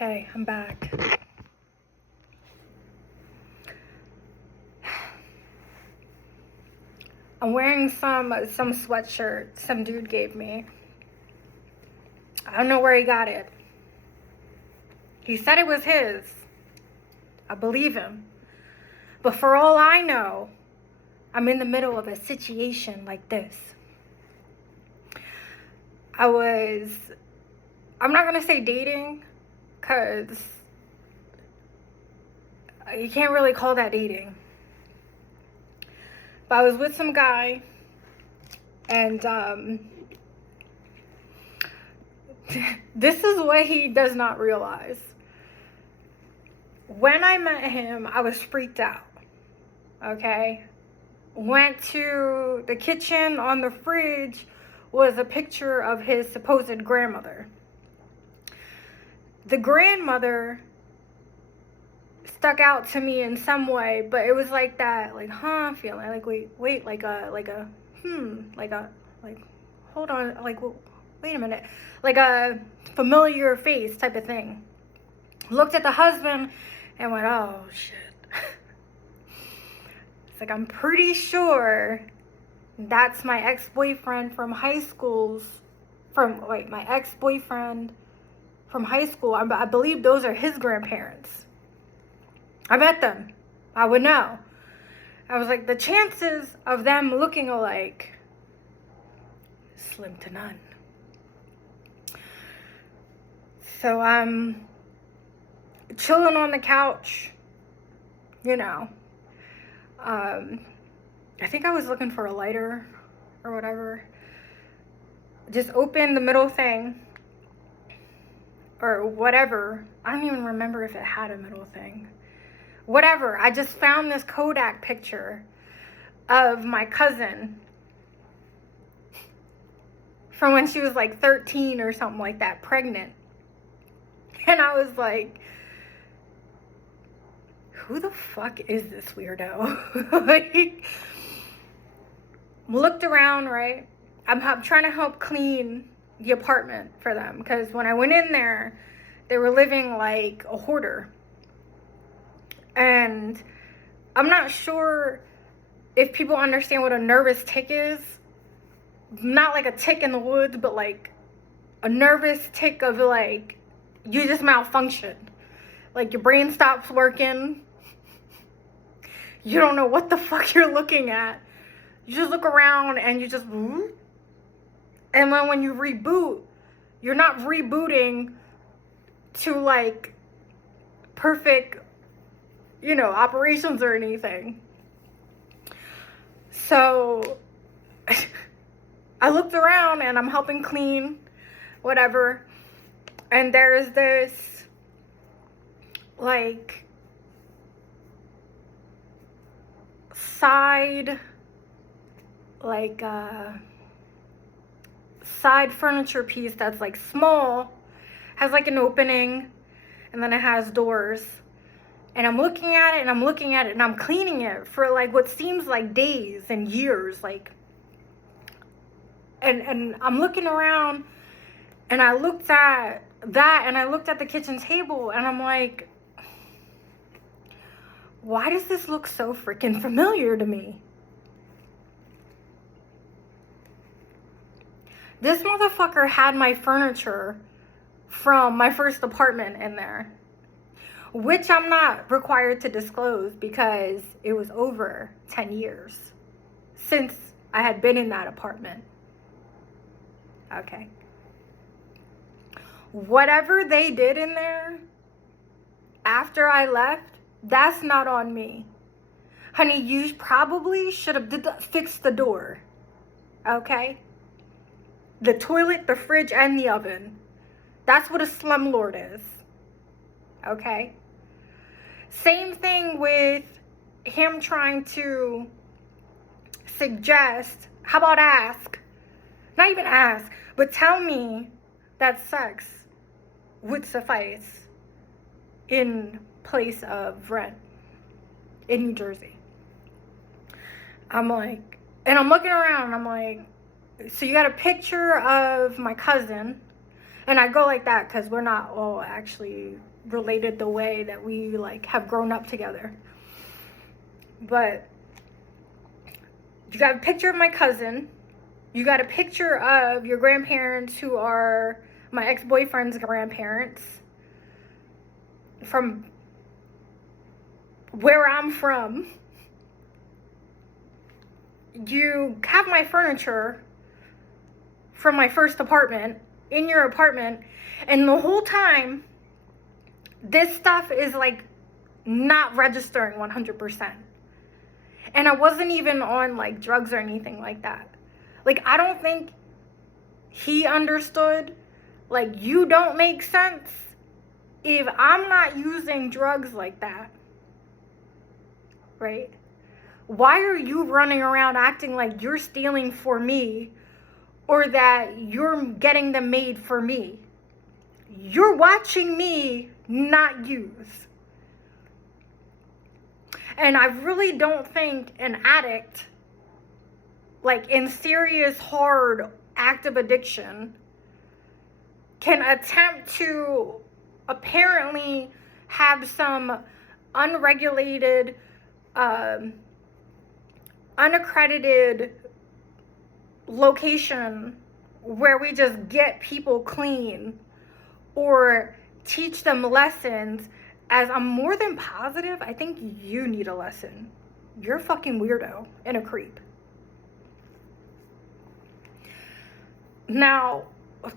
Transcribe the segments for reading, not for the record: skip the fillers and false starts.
Okay, I'm back. I'm wearing some sweatshirt some dude gave me. I don't know where he got it. He said it was his. I believe him. But for all I know, I'm in the middle of a situation like this. I'm not going to say dating, because you can't really call that dating. But I was with some guy, and this is what he does not realize. When I met him, I was freaked out, okay? Went to the kitchen. On the fridge was a picture of his supposed grandmother. The grandmother stuck out to me in some way, but it was like that, like, feeling, like, wait, like, hold on, like, wait a minute, like a familiar face type of thing. Looked at the husband and went, oh, shit. It's like, I'm pretty sure that's my ex-boyfriend from high school. My ex-boyfriend from high school. I believe those are his grandparents. I met them. I would know. I was like, the chances of them looking alike, slim to none. So I'm chilling on the couch, I think I was looking for a lighter or whatever. Just opened the middle thing or whatever. I don't even remember if it had a middle thing. Whatever. I just found this Kodak picture of my cousin from when she was like 13 or something like that, pregnant. And I was like, who the fuck is this weirdo? Like, looked around, right? I'm trying to help clean the apartment for them, because when I went in there, they were living like a hoarder. And I'm not sure if people understand what a nervous tick is. Not like a tick in the woods, but like a nervous tick of like, you just malfunction. Like your brain stops working. You don't know what the fuck you're looking at. You just look around and you just, and then when you reboot, you're not rebooting to like perfect, operations or anything. So I looked around and I'm helping clean, whatever. And there's this like side furniture piece that's like small, has like an opening, and then it has doors. And I'm looking at it and I'm looking at it and I'm cleaning it for like what seems like days and years, like, and I'm looking around and I looked at that and I looked at the kitchen table and I'm like, why does this look so freaking familiar to me? This motherfucker had my furniture from my first apartment in there, which I'm not required to disclose because it was over 10 years since I had been in that apartment. Okay. Whatever they did in there after I left, that's not on me. Honey, you probably should have fixed the door. Okay? The toilet, the fridge, and the oven. That's what a slumlord is. Okay? Same thing with him trying to suggest, how about ask? Not even ask, but tell me that sex would suffice in place of rent in New Jersey. I'm like, and I'm looking around and I'm like, so you got a picture of my cousin, And I go like that because we're not all actually related the way that we like have grown up together. But you got a picture of my cousin. You got a picture of your grandparents who are my ex-boyfriend's grandparents from where I'm from. You have my furniture from my first apartment in your apartment, and the whole time this stuff is like not registering 100%. And I wasn't even on like drugs or anything like that. Like, I don't think he understood, like, you don't make sense if I'm not using drugs like that, right? Why are you running around acting like you're stealing for me or that you're getting them made for me? You're watching me not use. And I really don't think an addict, like in serious, hard, active addiction, can attempt to apparently have some unregulated, unaccredited location where we just get people clean or teach them lessons. As I'm more than positive, I think you need a lesson. You're a fucking weirdo and a creep. Now,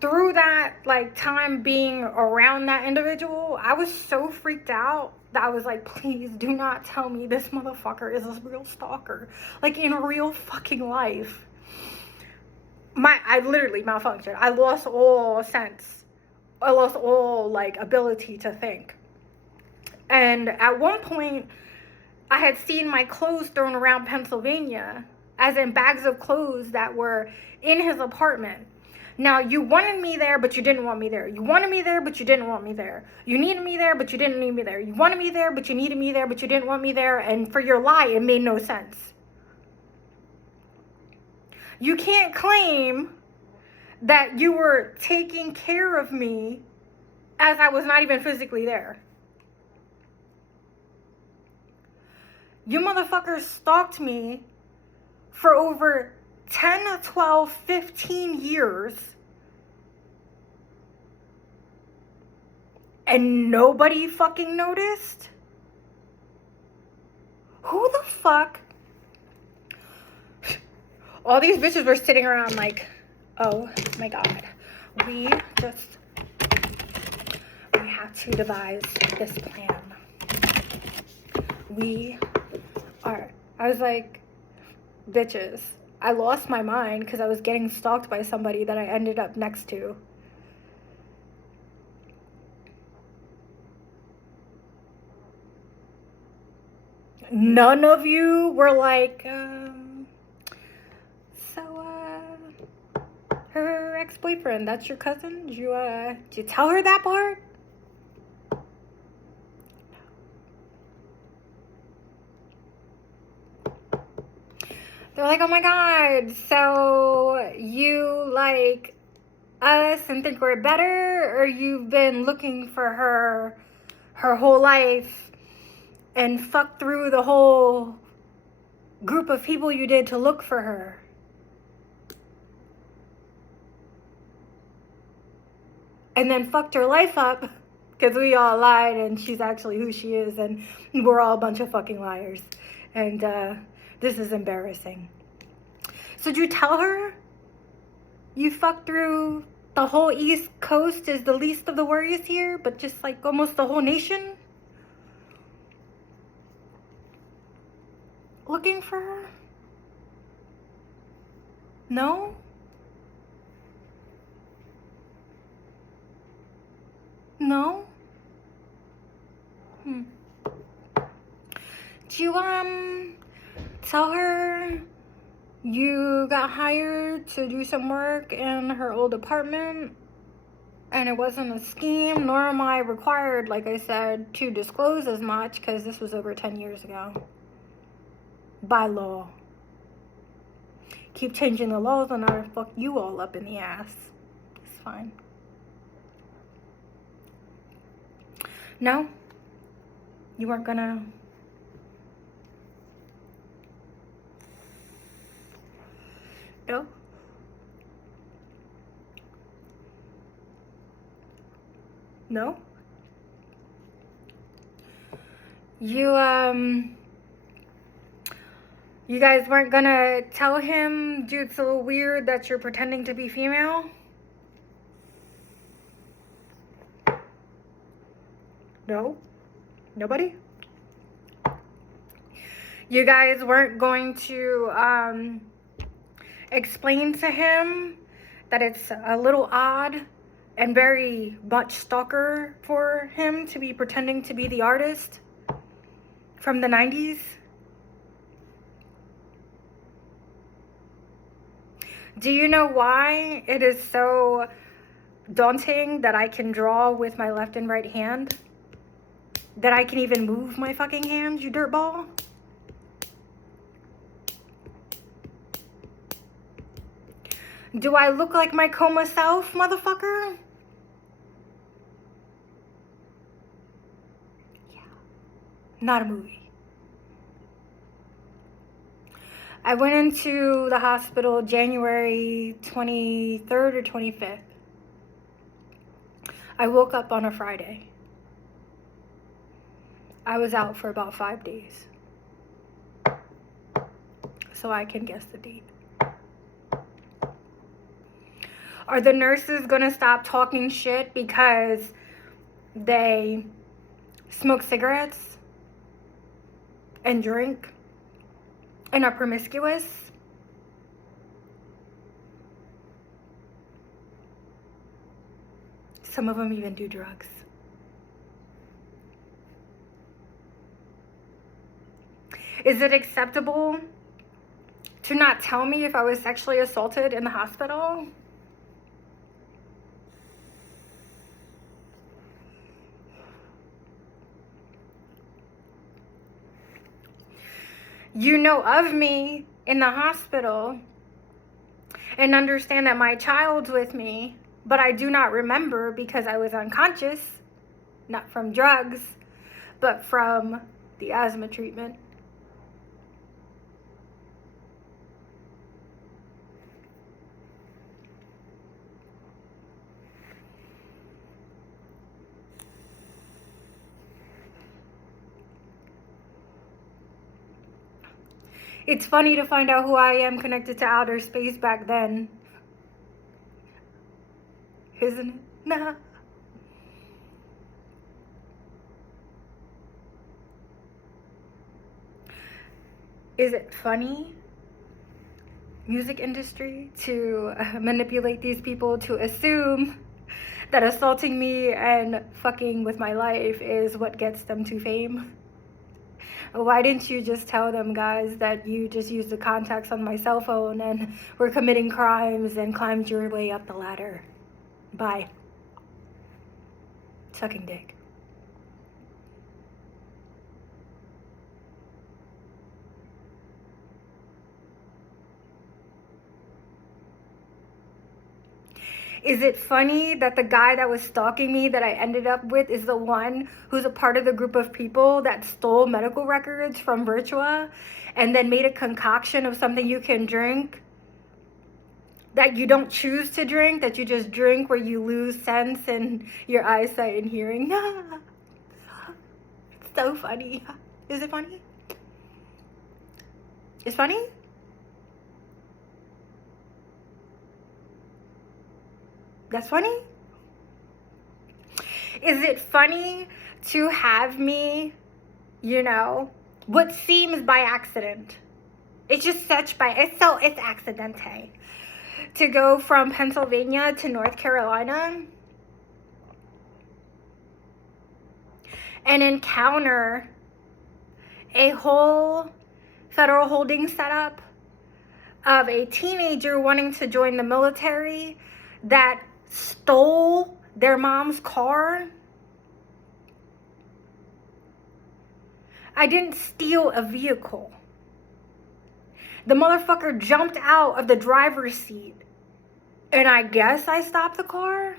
through that like time being around that individual, I was so freaked out that I was like, please do not tell me this motherfucker is a real stalker. Like, in real fucking life. I literally malfunctioned. I lost all sense. I lost all like ability to think. And at one point, I had seen my clothes thrown around Pennsylvania, as in bags of clothes that were in his apartment. Now, you wanted me there, but you didn't want me there. You wanted me there, but you didn't want me there. You needed me there, but you didn't need me there. You wanted me there, but you needed me there, but you didn't want me there. And for your lie, it made no sense. You can't claim that you were taking care of me as I was not even physically there. You motherfuckers stalked me for over 10, 12, 15 years. And nobody fucking noticed? Who the fuck? All these bitches were sitting around like, oh my God. We have to devise this plan. I was like, bitches, I lost my mind because I was getting stalked by somebody that I ended up next to. None of you were like, her ex-boyfriend, that's your cousin? Did you tell her that part? They're like, oh my God, so you like us and think we're better, or you've been looking for her whole life and fucked through the whole group of people you did to look for her? And then fucked her life up because we all lied and she's actually who she is, and we're all a bunch of fucking liars. And this is embarrassing. So did you tell her you fucked through the whole East Coast is the least of the worries here, but just like almost the whole nation? Looking for her? No? No? Did you tell her you got hired to do some work in her old apartment and it wasn't a scheme, nor am I required, like I said, to disclose as much because this was over 10 years ago by law. Keep changing the laws and I'll fuck you all up in the ass. It's fine. No? You weren't gonna... No? No? You guys weren't gonna tell him, dude, it's a little weird that you're pretending to be female? No? Nobody? You guys weren't going to explain to him that it's a little odd and very much stalker for him to be pretending to be the artist from the 90s? Do you know why it is so daunting that I can draw with my left and right hand? That I can even move my fucking hands, you dirtball? Do I look like my coma self, motherfucker? Yeah. Not a movie. I went into the hospital January 23rd or 25th. I woke up on a Friday. I was out for about 5 days. So I can guess the date. Are the nurses gonna stop talking shit because they smoke cigarettes and drink and are promiscuous? Some of them even do drugs. Is it acceptable to not tell me if I was sexually assaulted in the hospital? You know of me in the hospital and understand that my child's with me, but I do not remember because I was unconscious, not from drugs, but from the asthma treatment. It's funny to find out who I am connected to outer space back then. Isn't it? Nah. Is it funny, music industry, to manipulate these people to assume that assaulting me and fucking with my life is what gets them to fame? Why didn't you just tell them, guys, that you just used the contacts on my cell phone and were committing crimes and climbed your way up the ladder? Bye. Sucking dick. Is it funny that the guy that was stalking me that I ended up with is the one who's a part of the group of people that stole medical records from Virtua and then made a concoction of something you can drink that you don't choose to drink, that you just drink where you lose sense and your eyesight and hearing? It's so funny. Is it funny? It's funny? That's funny? Is it funny to have me, you know, what seems by accident? It's just such by, it's accidente. To go from Pennsylvania to North Carolina and encounter a whole federal holding setup of a teenager wanting to join the military that stole their mom's car. I didn't steal a vehicle. The motherfucker jumped out of the driver's seat and I guess I stopped the car.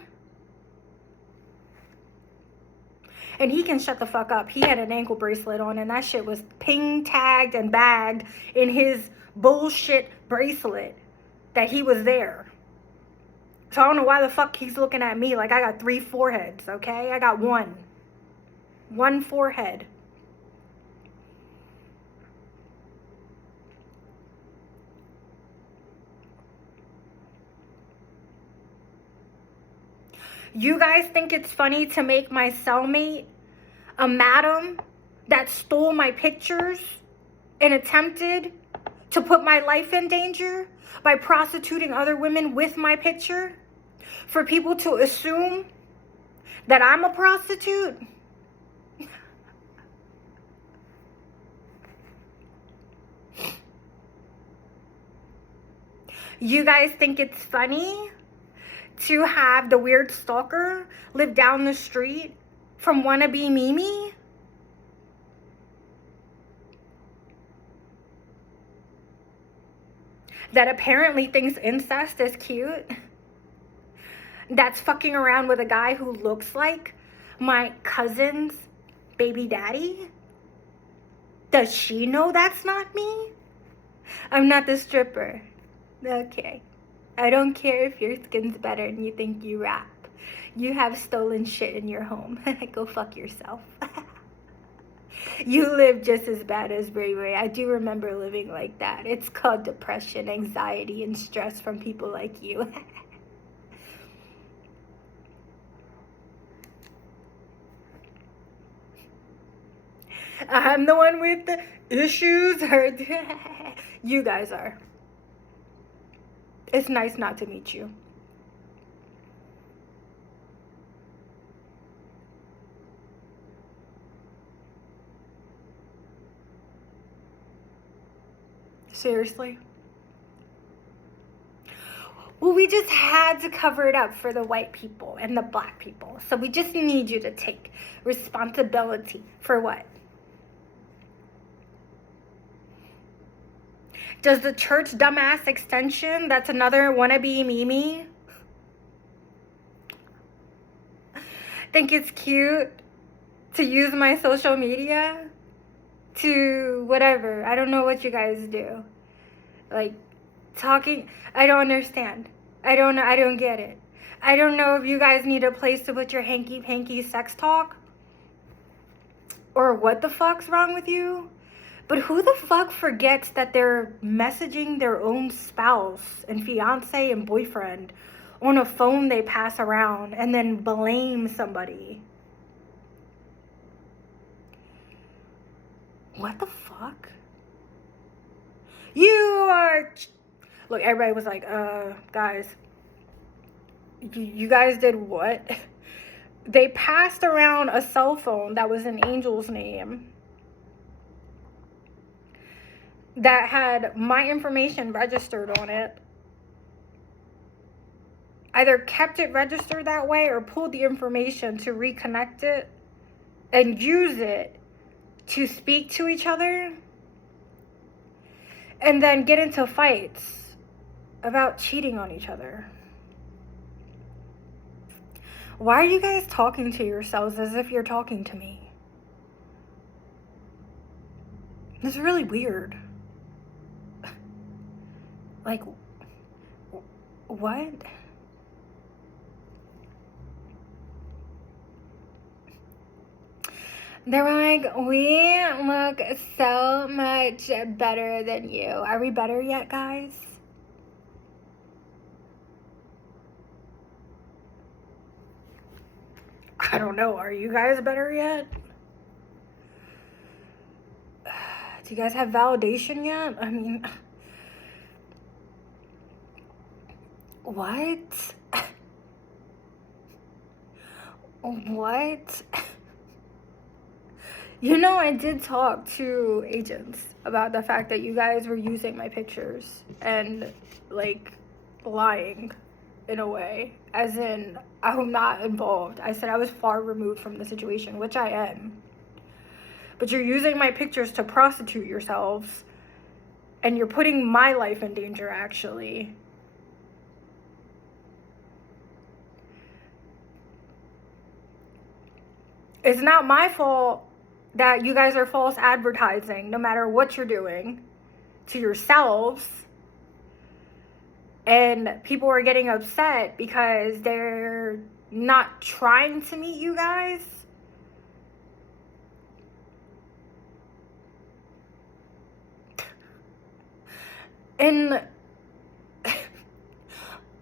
And he can shut the fuck up. He had an ankle bracelet on, and that shit was ping tagged and bagged in his bullshit bracelet that he was there. So I don't know why the fuck he's looking at me like I got 3 foreheads, okay? I got one. One forehead. You guys think it's funny to make my cellmate a madam that stole my pictures and attempted to put my life in danger by prostituting other women with my picture? For people to assume that I'm a prostitute? You guys think it's funny to have the weird stalker live down the street from wannabe Mimi? That apparently thinks incest is cute? That's fucking around with a guy who looks like my cousin's baby daddy? Does she know that's not me? I'm not the stripper. Okay. I don't care if your skin's better and you think you rap. You have stolen shit in your home. Go fuck yourself. You live just as bad as Ray Ray. I do remember living like that. It's called depression, anxiety, and stress from people like you. I'm the one with the issues, or you guys are. It's nice not to meet you. Seriously? Well, we just had to cover it up for the white people and the black people. So we just need you to take responsibility for what? Does the church dumbass extension, that's another wannabe Mimi, think it's cute to use my social media to whatever? I don't know what you guys do. Like, talking, I don't understand. I don't know, I don't get it. I don't know if you guys need a place to put your hanky-panky sex talk, or what the fuck's wrong with you. But who the fuck forgets that they're messaging their own spouse and fiance and boyfriend on a phone they pass around and then blame somebody? What the fuck? You are... Look, everybody was like, guys, you guys did what? They passed around a cell phone that was an angel's name that had my information registered on it. Either kept it registered that way or pulled the information to reconnect it and use it to speak to each other, and then get into fights about cheating on each other. Why are you guys talking to yourselves as if you're talking to me? It's really weird. Like, what? They were like, we look so much better than you. Are we better yet, guys? I don't know. Are you guys better yet? Do you guys have validation yet? I mean... What? What? You know, I did talk to agents about the fact that you guys were using my pictures and, like, lying in a way. As in, I'm not involved. I said I was far removed from the situation, which I am. But you're using my pictures to prostitute yourselves, and you're putting my life in danger, actually. It's not my fault that you guys are false advertising, no matter what you're doing to yourselves. And people are getting upset because they're not trying to meet you guys. In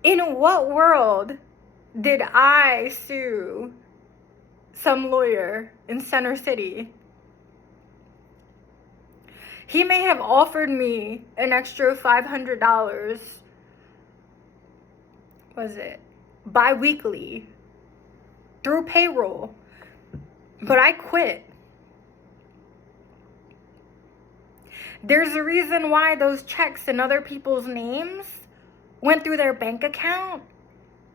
what world did I sue some lawyer in Center City? He may have offered me an extra $500, was it, bi-weekly through payroll, but I quit. There's a reason why those checks in other people's names went through their bank account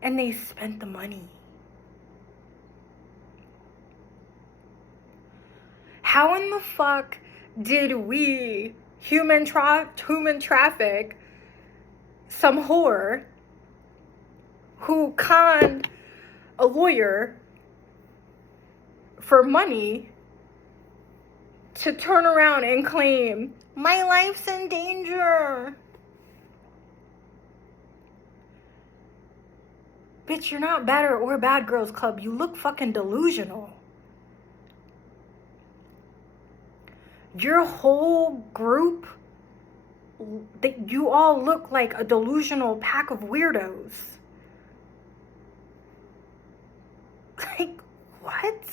and they spent the money. How in the fuck did we human traffic some whore who conned a lawyer for money to turn around and claim, my life's in danger? Bitch, you're not Better or Bad Girls Club. You look fucking delusional. Your whole group, you all look like a delusional pack of weirdos. Like, what?